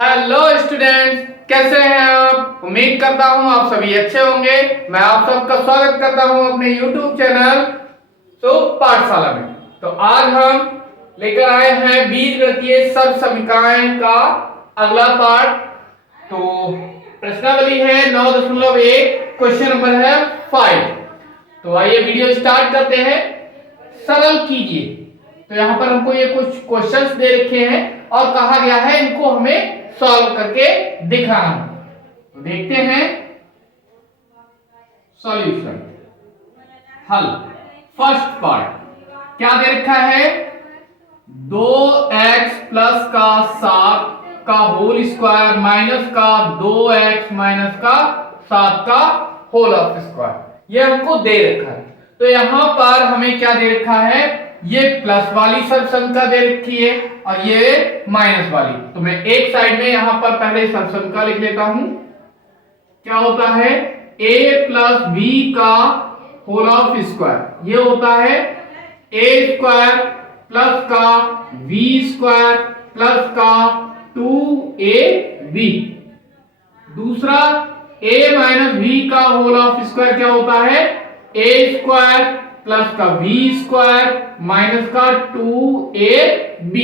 Hello students, कैसे हैं आप? उम्मीद करता हूं आप सभी अच्छे होंगे। मैं आप सबका स्वागत करता हूं अपने YouTube चैनल पाठशाला में। तो आज हम लेकर आए हैं बीजगणितीय सर्वसमीकरण का अगला पार्ट। तो प्रश्नावली है 9.1, क्वेश्चन नंबर है 5। तो आइए वीडियो स्टार्ट करते हैं। सरल कीजिए। तो यहाँ पर हमको ये कुछ क्वेश्चंस दे रखे हैं और कहा गया है इनको हमें सॉल्व करके दिखाना। तो देखते हैं सॉल्यूशन, हल। फर्स्ट पार्ट क्या दे रखा है? 2x प्लस का 7 का होल स्क्वायर माइनस का 2x माइनस का 7 का होल ऑफ स्क्वायर, ये हमको दे रखा है। तो यहां पर हमें क्या दे रखा है? ये प्लस वाली सर्वसंख्या दे रखी है और ये माइनस वाली। तो मैं एक साइड में यहां पर पहले सर्वसंख्या लिख लेता हूं। क्या होता है? a प्लस बी का होल ऑफ स्क्वायर, ये होता है a स्क्वायर प्लस का v स्क्वायर प्लस का 2ab। दूसरा a माइनस v का होल ऑफ स्क्वायर क्या होता है? a स्क्वायर प्लस का v स्क्वायर माइनस का 2ab।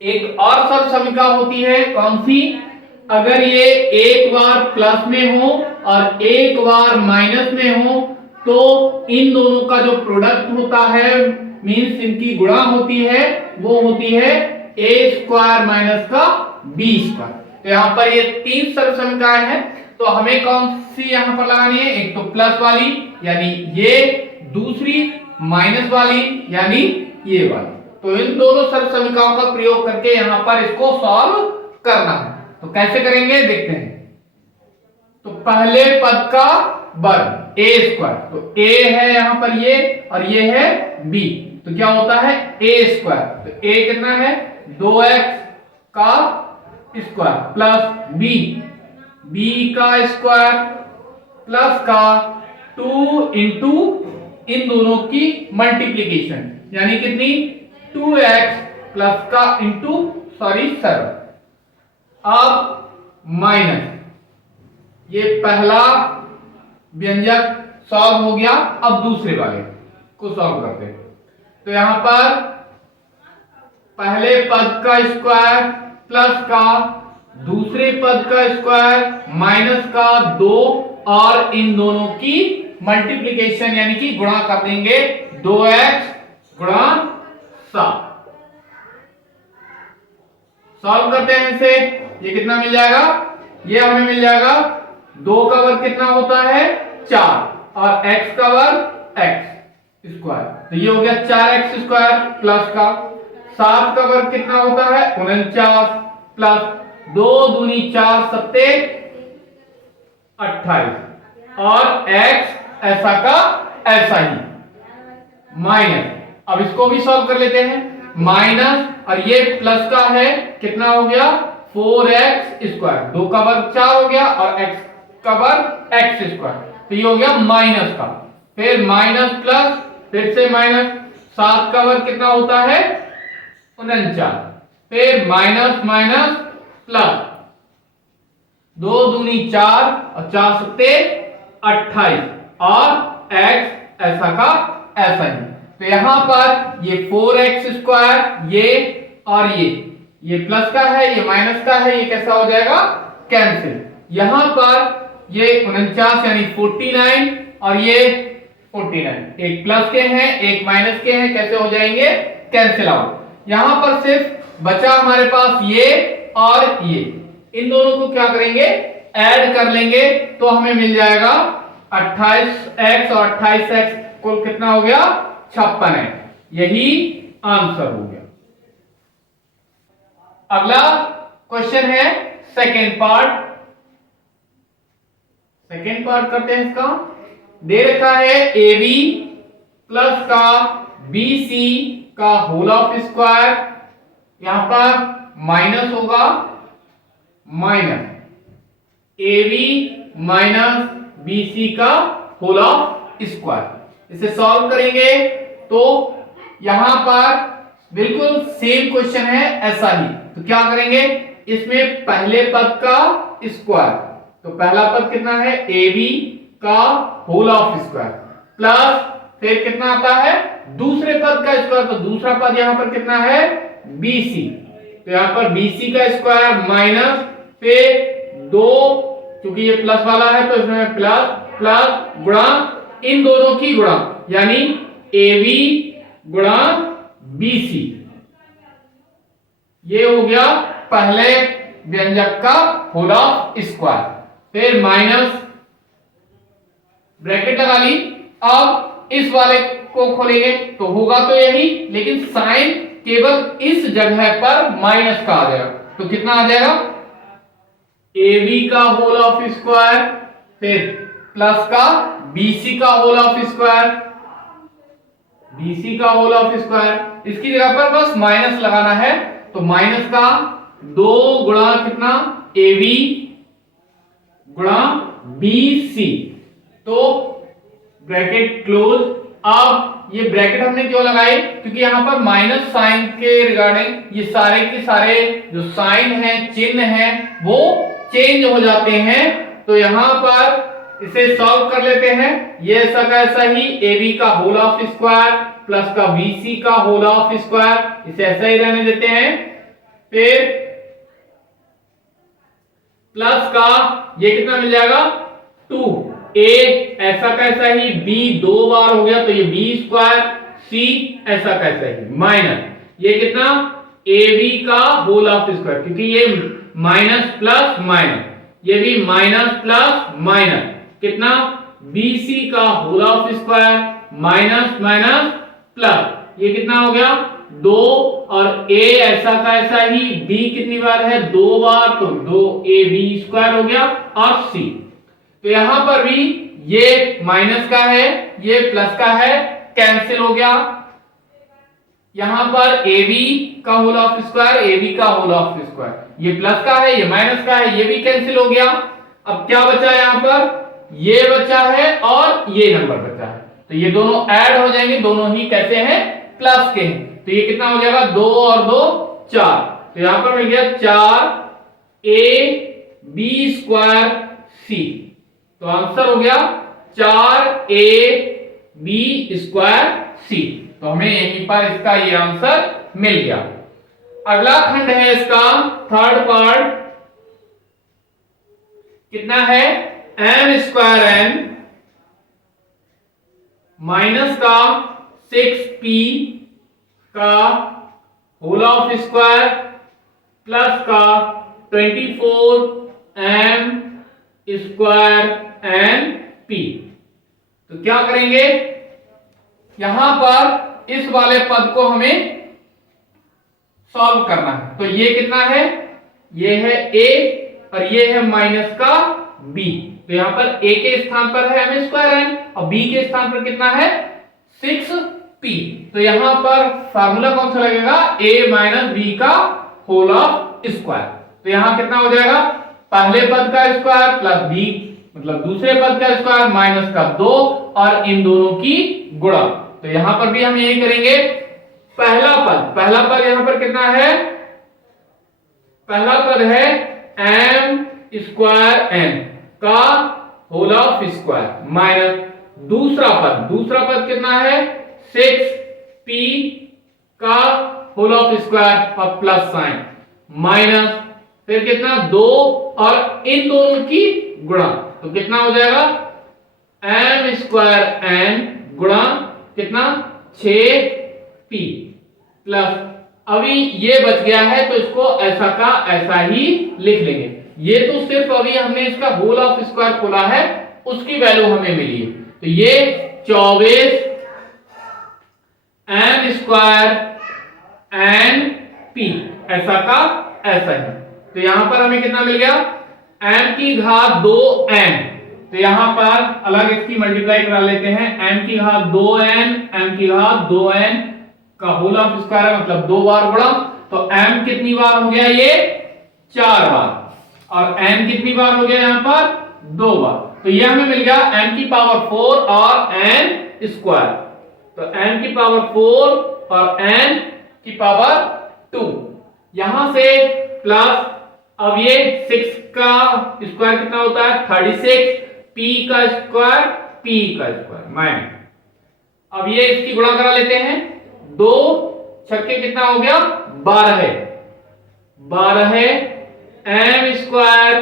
एक और सर्वसमीकरण होती है, कौन सी? अगर ये एक बार प्लस में हो और एक बार माइनस में हो तो इन दोनों का जो प्रोडक्ट होता है, मींस इनकी गुणा होती है, वो होती है a स्क्वायर माइनस का b स्क्वायर। तो यहाँ पर ये तीन सर्वसमीकरण है, तो हमें कौन सी यहाँ पर लगानी है? एक तो प्लस वाली यानी ये, दूसरी माइनस वाली यानी ये वाली। तो इन दोनों सर्वसमीकरणों का प्रयोग करके यहाँ पर इसको सॉल्व करना है। तो कैसे करेंगे देखते हैं। तो पहले पद का वर्ग a स्क्वायर, तो a है यहाँ पर ये और ये है b, तो क्या होता है? a square. तो a कितना है? 2x का स्क्वायर प्लस b का स्क्वायर प्लस का 2 इंटू इन दोनों की मल्टीप्लीकेशन यानी कितनी? 2x प्लस का इंटू सर। अब माइनस, ये पहला व्यंजक सॉल्व हो गया। अब दूसरे वाले को सॉल्व करते हैं। तो यहां पर पहले पद का स्क्वायर प्लस का दूसरे पद का स्क्वायर माइनस का 2 और इन दोनों की मल्टीप्लीकेशन यानी कि गुणा कर देंगे। 2x गुणा 7। सॉल्व करते हैं इसे। ये कितना मिल जाएगा? ये हमें मिल जाएगा 2 का वर्ग कितना होता है? 4 और x का वर्ग x स्क्वायर, तो ये हो गया 4x स्क्वायर प्लस का 7 का वर्ग कितना होता है? 49 प्लस 2 दूनी 4 सत्ते 28 और x ऐसा का ऐसा ही माइनस। अब इसको भी सॉल्व कर लेते हैं। माइनस और ये प्लस का है, कितना हो गया? 4x स्क्वायर, 2 का वर्ग 4 हो गया और x का वर्ग x स्क्वायर, तो ये हो गया माइनस का। फिर माइनस प्लस, फिर से माइनस, 7 का वर्ग कितना होता है? 49, फिर माइनस माइनस प्लस, 2 दूनी 4 और 4 सत्ते 28 और x ऐसा का ऐसा ही। तो यहां पर ये 4x स्क्वायर ये और ये प्लस का है, ये माइनस का है, ये कैसा हो जाएगा? कैंसिल। यहां पर ये 49 यानी 49 और ये 49, एक प्लस के हैं एक माइनस के हैं, कैसे हो जाएंगे? Cancel out. यहां पर सिर्फ बचा हमारे पास ये और ये, इन दोनों को क्या करेंगे? ऐड कर लेंगे तो हमें मिल जाएगा 28x और 28x कुल कितना हो गया? 56 है। यही आंसर हो गया। अगला क्वेश्चन है सेकेंड पार्ट। सेकेंड पार्ट करते हैं इसका। दे रखा है AB प्लस का BC का होल ऑफ स्क्वायर, यहां पर माइनस होगा, माइनस AB माइनस BC का होल ऑफ स्क्वायर। इसे सॉल्व करेंगे तो यहां पर बिल्कुल सेम क्वेश्चन है ऐसा ही। तो क्या करेंगे? इसमें पहले पद का स्क्वायर, तो पहला पद कितना है AB का होल ऑफ स्क्वायर प्लस फिर कितना आता है दूसरे पद का स्क्वायर, तो दूसरा पद यहां पर कितना है BC, तो यहां पर BC का स्क्वायर माइनस फिर 2, क्योंकि ये प्लस वाला है तो इसमें प्लस प्लस गुणा इन दोनों की गुणा, यानी AB गुणा BC, ये हो गया पहले व्यंजक का होल ऑफ स्क्वायर। फिर माइनस ब्रैकेट लगा ली, अब इस वाले को खोलेंगे तो होगा तो यही, लेकिन साइन केवल इस जगह पर माइनस का आ जाएगा, तो कितना आ जाएगा AB का होल ऑफ स्क्वायर फिर प्लस का BC का होल ऑफ स्क्वायर, BC का होल ऑफ स्क्वायर, इसकी जगह पर बस माइनस लगाना है, तो माइनस का 2 गुणा कितना AB गुणा BC, तो ब्रैकेट क्लोज। अब ये ब्रैकेट हमने क्यों लगाई, क्योंकि यहां पर माइनस साइन के रिगार्डिंग ये सारे के सारे जो साइन है चिन्ह है वो चेंज हो जाते हैं, तो यहां पर इसे सॉल्व कर लेते हैं। ये ऐसा का ऐसा ही AB का होल ऑफ स्क्वायर प्लस का BC का होल ऑफ स्क्वायर, इसे ऐसा ही रहने देते हैं। फिर प्लस का ये कितना मिल जाएगा 2A ऐसा का ऐसा ही B 2 बार हो गया तो ये B स्क्वायर, C ऐसा का ऐसा ही माइनस ये कितना AB का होल ऑफ स्क्वायर, क्योंकि ये माइनस प्लस माइनस, ये भी माइनस प्लस माइनस, कितना BC का whole of square minus minus plus, ये कितना हो गया 2 और A ऐसा का ऐसा ही B कितनी बार है 2 बार, तो 2AB स्क्वायर हो गया और C, तो यहां पर भी ये माइनस का है ये प्लस का है, कैंसिल हो गया। यहां पर AB का होल ऑफ स्क्वायर AB का होल ऑफ स्क्वायर, ये प्लस का है ये माइनस का है, ये भी कैंसिल हो गया। अब क्या बचा यहां पर ये बचा है और ये नंबर बचा है, तो ये दोनों ऐड हो जाएंगे, दोनों ही कैसे हैं प्लस के हैं, तो ये कितना हो जाएगा 2 और 2 4, तो यहां पर मिल गया 4AB स्क्वायर C, तो आंसर हो गया 4AB स्क्वायर C, तो हमें यहीं पर इसका ये आंसर मिल गया। अगला खंड है इसका थर्ड पार्ट, कितना है m स्क्वायर n माइनस का 6p का होल ऑफ स्क्वायर प्लस का 24m स्क्वायर n p, तो क्या करेंगे यहां पर इस वाले पद को हमें सॉल्व करना है, तो ये कितना है ये है a और ये है माइनस का b, तो यहां पर a के स्थान पर है m स्क्वायर n और b के स्थान पर कितना है 6p, तो यहां पर फार्मूला कौन सा लगेगा a माइनस b का होल ऑफ स्क्वायर, तो यहां कितना हो जाएगा पहले पद का स्क्वायर प्लस b मतलब दूसरे पद का स्क्वायर माइनस का 2 और इन दोनों की गुणा, तो यहां पर भी हम यही करेंगे। पहला पद यहां पर कितना है पहला पद है m स्क्वायर n का होल ऑफ स्क्वायर माइनस दूसरा पद कितना है 6p का होल ऑफ स्क्वायर और प्लस साइन माइनस फिर कितना 2 और इन दोनों की गुणा, तो कितना हो जाएगा m स्क्वायर n गुणा कितना 6p प्लस अभी ये बच गया है तो इसको ऐसा का ऐसा ही लिख लेंगे, ये तो सिर्फ अभी हमने इसका होल ऑफ स्क्वायर खोला है उसकी वैल्यू हमें मिली है, तो ये 24 m स्क्वायर n p ऐसा का ऐसा ही, तो यहां पर हमें कितना मिल गया m की घात 2n, तो यहां पर अलग इसकी मल्टीप्लाई करा लेते हैं, m की घात 2n m की घात 2n का होल ऑफ स्क्वायर है मतलब 2 बार गुणा, तो m कितनी बार हो गया ये 4 बार और n कितनी बार हो गया यहां पर 2 बार, तो ये हमें मिल गया m की पावर 4 और n स्क्वायर, तो n की पावर 4 और n की पावर 2, यहां से प्लस अब ये 6 का स्क्वायर कितना होता है 36, p का स्क्वायर माइनस, अब ये इसकी गुणा करा लेते हैं, 2 छक्के कितना हो गया 12 m स्क्वायर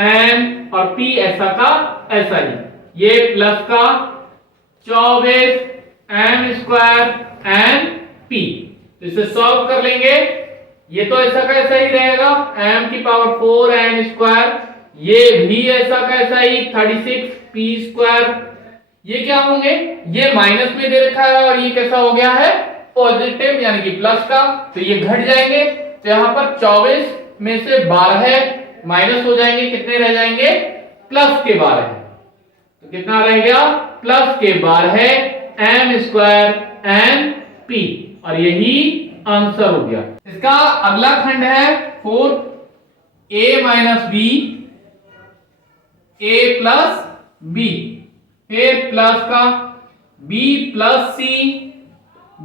m और p ऐसा का ऐसा ही, ये प्लस का 24 m स्क्वायर m p, तो इसे सॉल्व कर लेंगे, ये तो ऐसा का ऐसा ही रहेगा m की पावर 4 m स्क्वायर, ये भी ऐसा का ऐसा ही 36 p स्क्वायर, ये क्या होंगे, ये माइनस में दे रखा है और ये कैसा हो गया है पॉजिटिव यानी कि प्लस का, तो ये घट जाएंगे, तो यहां पर 24 में से 12 माइनस हो जाएंगे, कितने रह जाएंगे प्लस के 12, तो कितना रह गया प्लस के 12 m स्क्वायर m p, और यही आंसर हो गया। इसका अगला खंड है 4 a minus b a plus b, फिर प्लस का b plus c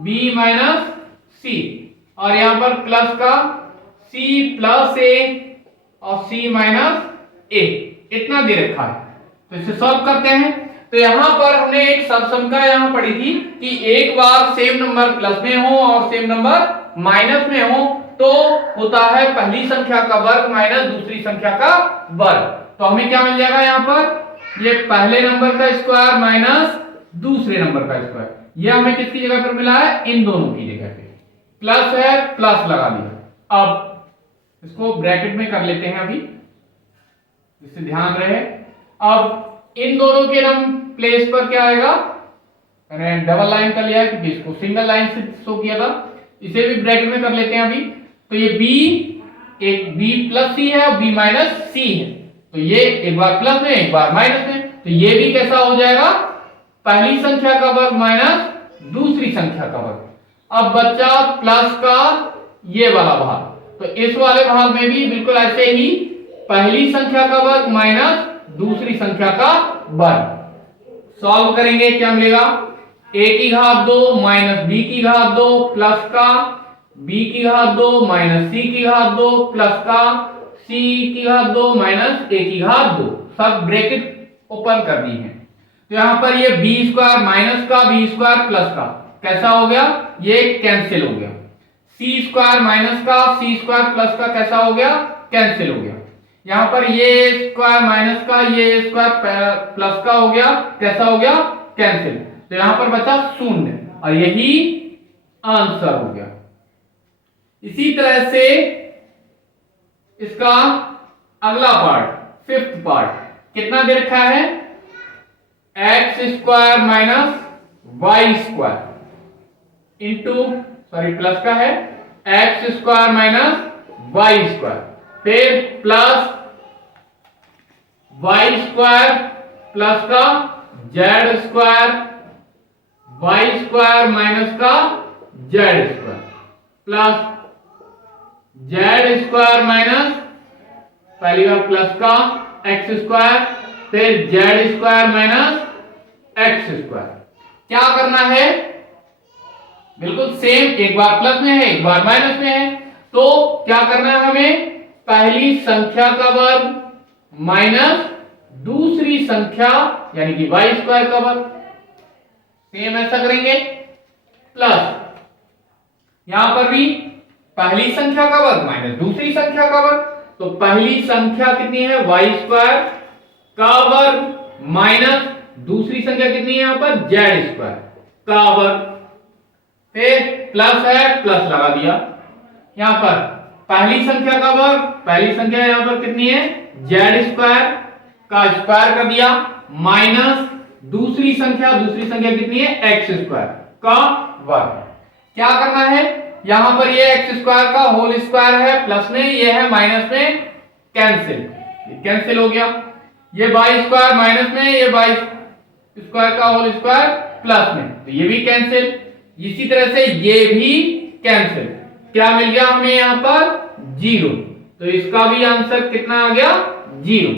b minus c, और यहां पर प्लस का c प्लस a और c माइनस a, इतना दे रखा है, तो इसे सॉल्व करते हैं। तो यहां पर हमने एक सबसंख्या यहां पढ़ी थी कि एक बार सेम नंबर प्लस में हो और सेम नंबर माइनस में हो तो होता है पहली संख्या का वर्ग माइनस दूसरी संख्या का वर्ग, तो हमें क्या मिल जाएगा यहाँ पर, ये पहले नंबर का स्क्वायर माइनस दूसरे नंबर का स्क्वायर, ये हमें किसकी जगह पर मिला है, इन दोनों की जगह पे, प्लस है प्लस लगा दिया। अब इसको ब्रैकेट में कर लेते हैं अभी, इससे ध्यान रहे। अब इन दोनों के नम प्लेस पर क्या आएगा, मैंने डबल लाइन कर लिया है क्योंकि इसको सिंगल लाइन से शो किया था, इसे भी ब्रैकेट में कर लेते हैं अभी। तो ये b, एक b प्लस c है और b माइनस c है, तो ये एक बार प्लस में एक बार माइनस में, तो ये भी कैसा हो जाएगा, पहली संख्या का वर्ग माइनस दूसरी संख्या का वर्ग। अब बच्चा प्लस का ये वाला भाग, तो इस वाले भाग में भी बिल्कुल ऐसे ही पहली संख्या का वर्ग माइनस दूसरी संख्या का वर्ग। सॉल्व करेंगे क्या मिलेगा, a की घात 2 माइनस b की घात 2 प्लस का b की घात 2 माइनस c की घात 2 प्लस का c की घात 2 माइनस a की घात 2, सब ब्रैकेट ओपन कर दी है। तो यहां पर ये b स्क्वायर माइनस का b स्क्वायर प्लस का कैसा हो गया, ये कैंसिल हो गया, c स्क्वायर माइनस का c स्क्वायर प्लस का कैसा हो गया, कैंसिल हो गया। यहां पर ये स्क्वायर माइनस का ये स्क्वायर प्लस का हो गया, कैसा हो गया, कैंसिल, तो यहां पर बचा 0 और यही आंसर हो गया। इसी तरह से इसका अगला पार्ट, फिफ्थ पार्ट कितना दे रखा है, x square minus y square into, sorry plus का है, x square minus y square, फिर प्लस वाई स्क्वायर प्लस का z square, y square minus का z square, plus z square minus पहली बार प्लस का एक्स स्क्वायर, फिर z square minus x square. क्या करना है, बिल्कुल सेम, एक बार प्लस में है एक बार माइनस में है, तो क्या करना है हमें, पहली संख्या का वर्ग माइनस दूसरी संख्या यानी कि वाई स्क्वायर का वर्ग, सेम ऐसा करेंगे। प्लस यहां पर भी पहली संख्या का वर्ग माइनस दूसरी संख्या का वर्ग, तो पहली संख्या कितनी है वाई स्क्वायर का वर्ग माइनस दूसरी संख्या कितनी है यहां पर जेड स्क्वायर का वर्ग, फिर प्लस है प्लस लगा दिया, यहां पर पहली संख्या का वर्ग, पहली संख्या यहां पर कितनी है जेड स्क्वायर का स्क्वायर कर दिया, माइनस दूसरी संख्या कितनी है एक्स स्क्वायर का वर्ग। क्या करना है, यहां पर ये एक्स स्क्वायर का होल स्क्वायर है प्लस में, ये है माइनस में, कैंसिल हो गया, ये वाई स्क्वायर माइनस में, ये वाई स्क्वायर का होल स्क्वायर प्लस में, तो ये भी कैंसिल, इसी तरह से ये भी कैंसिल, क्या मिल गया हमें यहां पर 0, तो इसका भी आंसर कितना आ गया 0।